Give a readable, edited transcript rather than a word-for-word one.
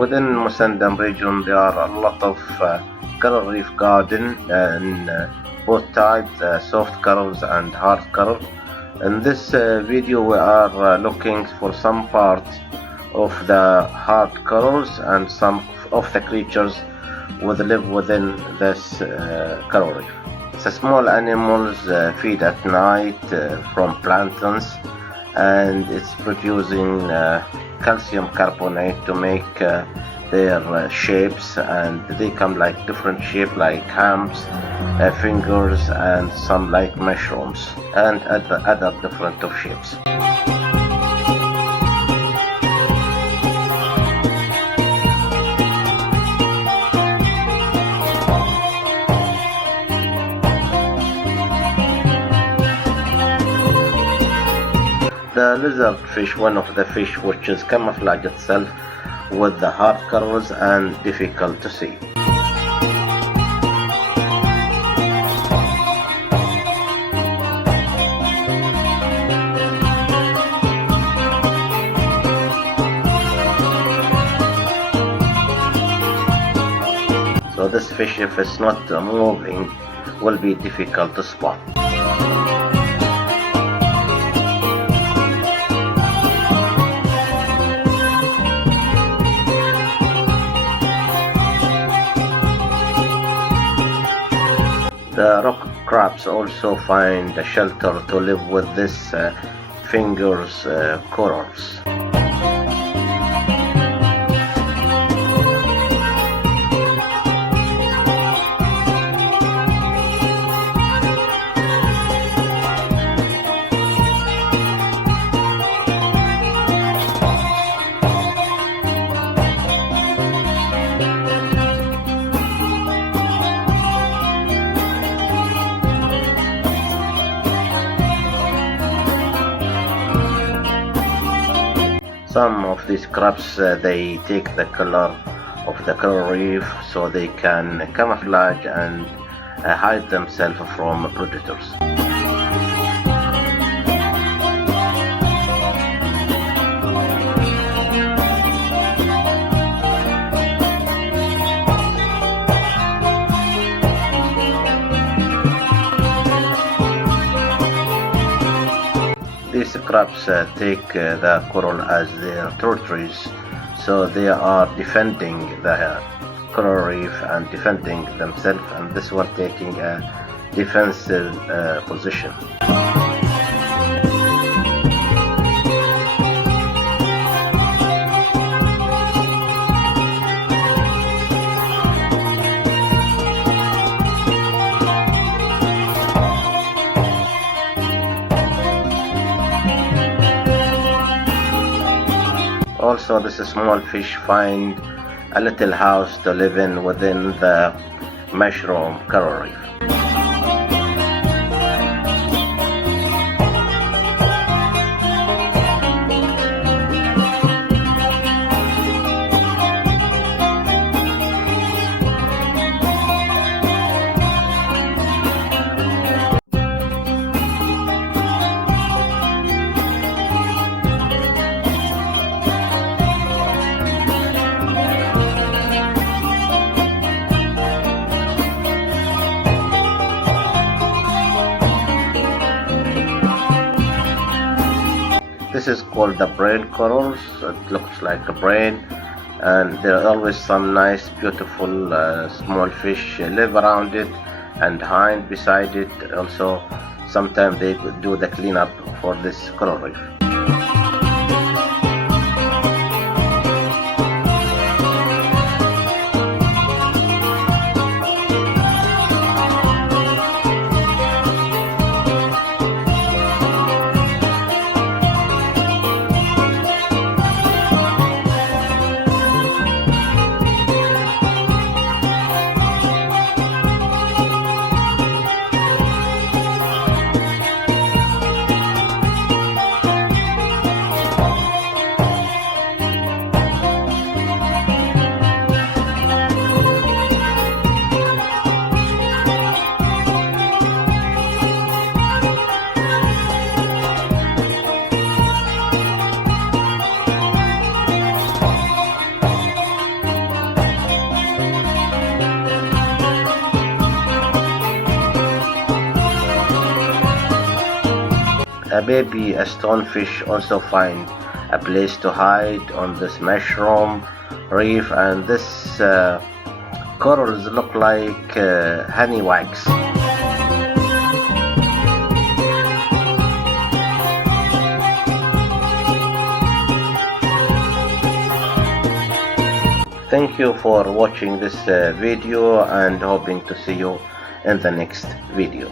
Within Musandam region, there are a lot of coral reef garden in both types, soft corals and hard coral. In this video, we are looking for some parts of the hard corals and some of the creatures that live within this coral reef. The small animals feed at night from planktons, and it's producing calcium carbonate to make their shapes, and they come like different shape like hams, fingers, and some like mushrooms, and other different of shapes. The lizard fish, one of the fish which is camouflage itself with the hard corals and difficult to see. So this fish, if it's not moving, will be difficult to spot. The rock crabs also find a shelter to live with this fingers corals. Some of these crabs, they take the color of the coral reef so they can camouflage and hide themselves from predators. These crabs take the coral as their territories, so they are defending the coral reef and defending themselves, and this one taking a defensive position. Also, this small fish find a little house to live in within the mushroom coral reef. This is called the brain corals. It looks like a brain, and there are always some nice, beautiful small fish live around it and hide beside it. Also, sometimes they do the cleanup for this coral reef. a baby stonefish also find a place to hide on this mushroom reef, and this corals look like honey wax. Thank you for watching this video, and hoping to see you in the next video.